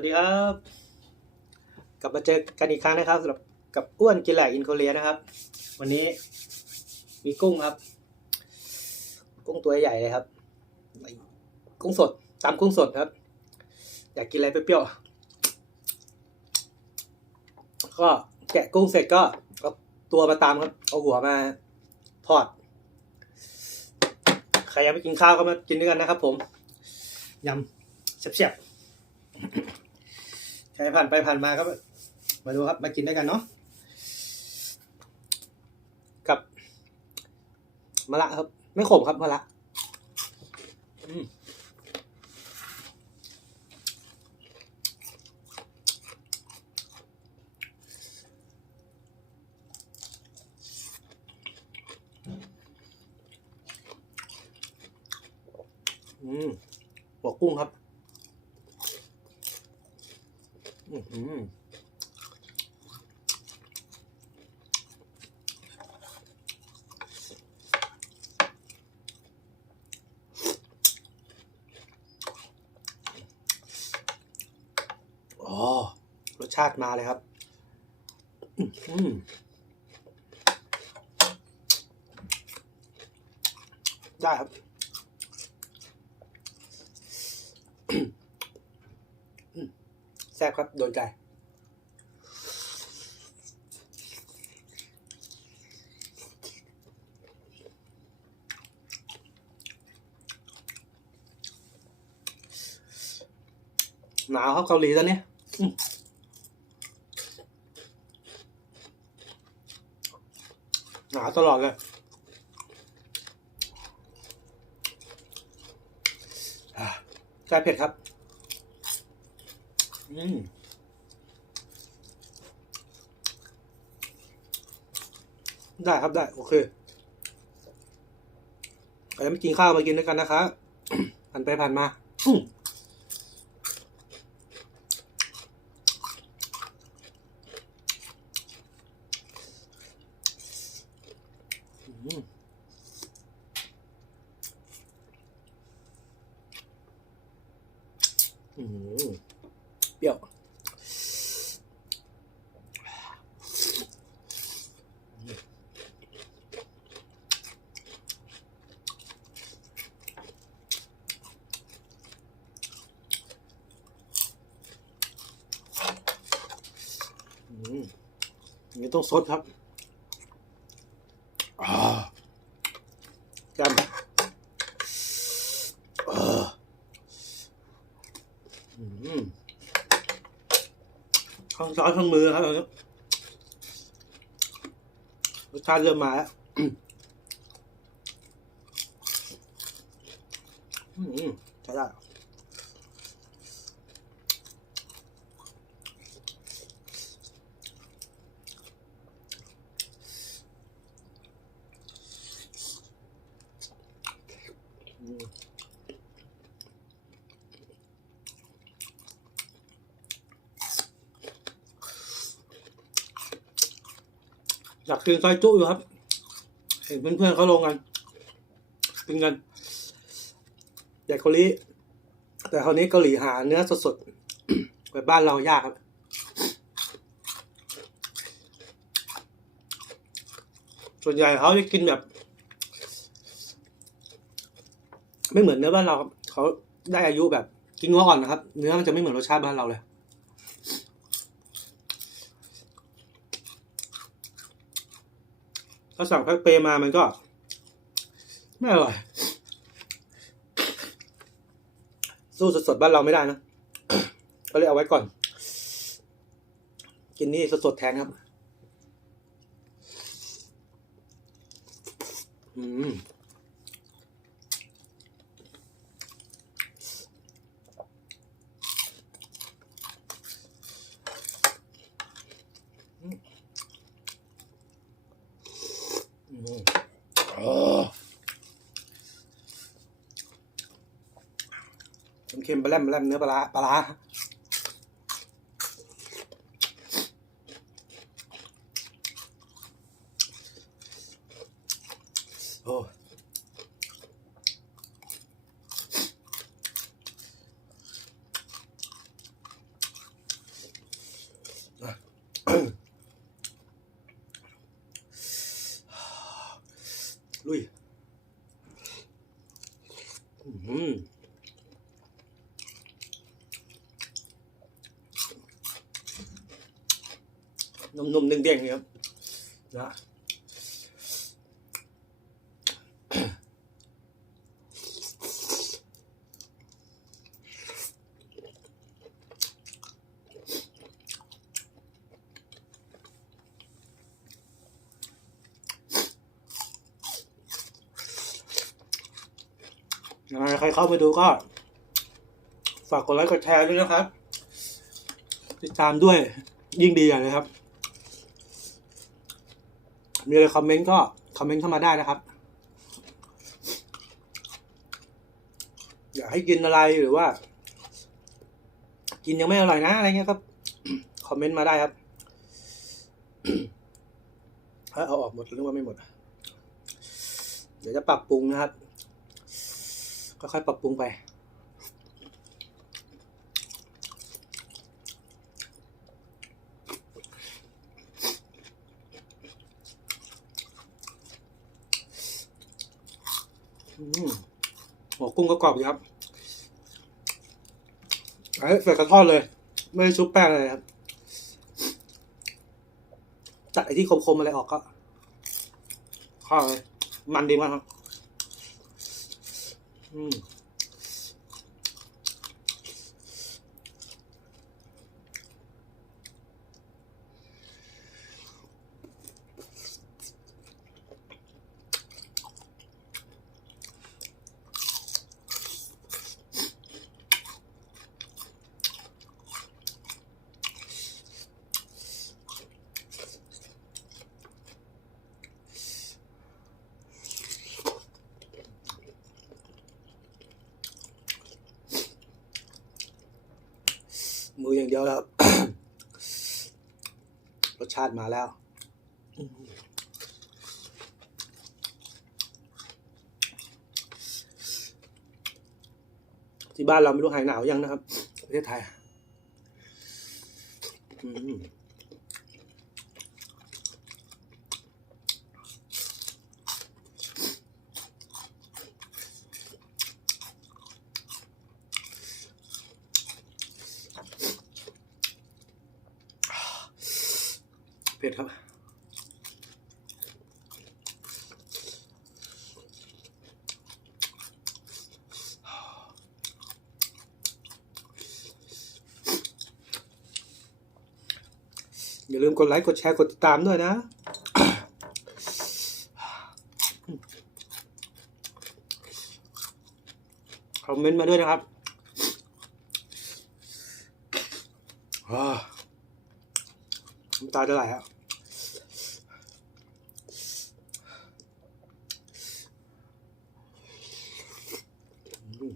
วัสดีครับ กลับมาเจอกันอีกครั้งนะครับสำหรับกับอ้วนกินแหลกอินโคเรียนะครับ วันนี้มีกุ้งครับ กุ้งตัวใหญ่เลยครับ กุ้งสดตามกุ้งสดครับ อยากกินอะไรเปรี้ยวๆก็แกะกุ้งเสร็จก็เอาตัวมาตามครับ เอาหัวมาทอดใครยังไม่กินข้าวก็มากินด้วยกันนะครับ ผมยำเสียบๆ ใครผ่านไปผ่านมาก็มาดูครับ มากินด้วยกันเนาะกับมะระครับ ไม่ขมครับมะระอืมอืมหัวกุ้งครับ อ๋อ รสชาติมาเลยครับ อือหือได้ครับ แซ่บครับโดนใจหนาวครับเกาหลีตอนนี้หนาวตลอดเลยอ่าแก้เผ็ดครับ อืมได้ครับได้ โอเคใครยังไม่กินข้าวมากินด้วยกันนะคะผ่านไปผ่านมาอืมอืมอืม เปรี้ยวอืมนี่ต้องซดครับ อ่ากันอ่าอืม ข้างซ้ายข้างมือครับตอนนี้รสชาติเริ่มมาแล้วใช่ได้อืม อยากกินซอยจุอยู่ครับเห็นเพื่อนๆเขาลงกันกินกันอยากเกาหลีแต่คราวนี้เกาหลีหาเนื้อสดๆแบบบ้านเรายากครับส่วนใหญ่เขาจะกินแบบ ไม่เหมือนเนื้อบ้านเราเขาได้อายุแบบกินงอ่อนนะครับ เนื้อมันจะไม่เหมือนรสชาติบ้านเราเลย ถ้าสั่งแพ็คเปมามันก็ ไม่อร่อย สู้สดๆบ้านเราไม่ได้นะ ก็เลยเอาไว้ก่อน กินนี่สดๆแทนครับ อืม อืมอ๋อเค็มปลาแรมปลาแรมเนื้อปลาปลาโอ้ ลุยอืม นุ่มๆเด้งๆนี่ครับนะยังไงใครเข้ามาดูก็ ฝากกดไลค์กดแชร์ด้วยนะครับ ติดตามด้วยยิ่งดีอย่างเลยครับ มีอะไรคอมเมนต์ก็คอมเมนต์เข้ามาได้นะครับ อยากให้กินอะไรหรือว่า กินยังไม่อร่อยนะอะไรเงี้ยก็คอมเมนต์มาได้ครับเฮ้ยเอาออกหมดหรือว่าไม่หมด เดี๋ยวจะปรับปรุงนะครับค่อยๆปรับปรุงไป อืมหัว กุ้งก็กรอบดีครับไอ้ใส่กระทอดเลย ไม่ชุบแป้งเลยครับ ตัดไอ้ที่คมๆอะไรออกก็ข้าวเลยมันดีมากครับ อืม มื อย่างเดียวแล้วครับรสชาติมาแล้ว ที่บ้านเราไม่รู้หายหนาวยังนะครับ ประเทศไทย อืม เผ็ดครับอย่าลืมกดไลค์ กดแชร์ กดติดตามด้วยนะ คอมเมนต์มาด้วยนะครับอ่า ตาจะไหลครับอืม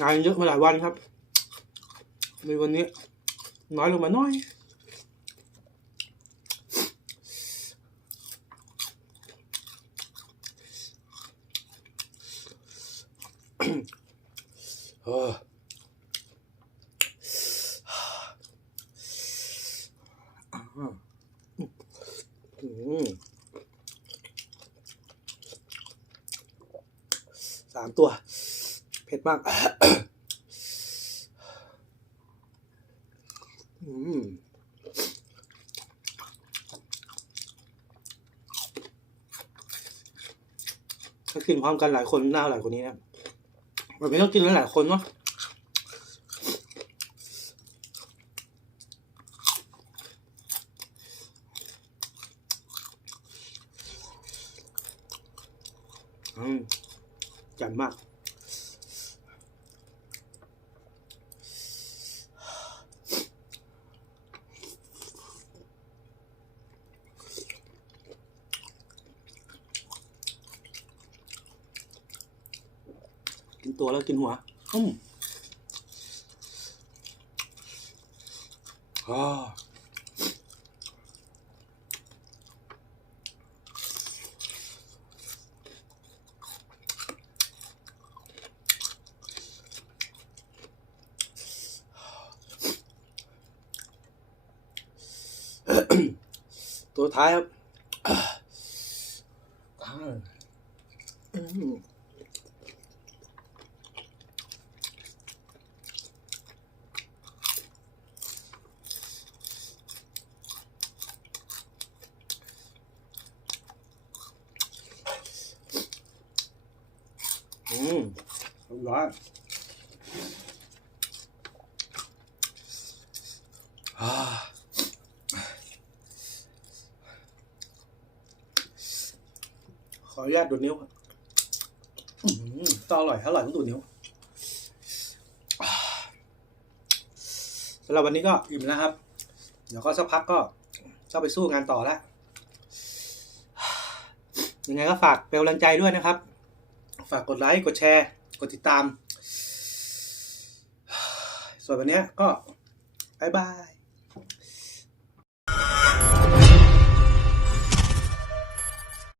งานเยอะมาหลายวันครับ ในวันนี้ น้อยลงมาน้อย เอออืม สามตัว เผ็ดมาก อืมถ้ากินพร้อมกันหลายคนหน่าอร่อยกว่านี้นะ แบบนี้ต้องกินหลายๆคนเนาะอืมจัดมาก ตัวแล้วกินหัวอืมอ่าตัวท้ายครับ อืมอร้อนอ่าขออนุญาตดูนิ้วครับอืมต้องอร่อยอร่อยต้องดูนิ้วสำหรับวันนี้ก็อิ่มแล้วครับ เดี๋ยวก็สักพักก็ต้องไปสู้งานต่อแล้วยังไงก็ฝากเป็นกำลังใจด้วยนะครับ ฝากกดไลค์กดแชร์กดติดตาม ส่วนวันนี้ก็บายบาย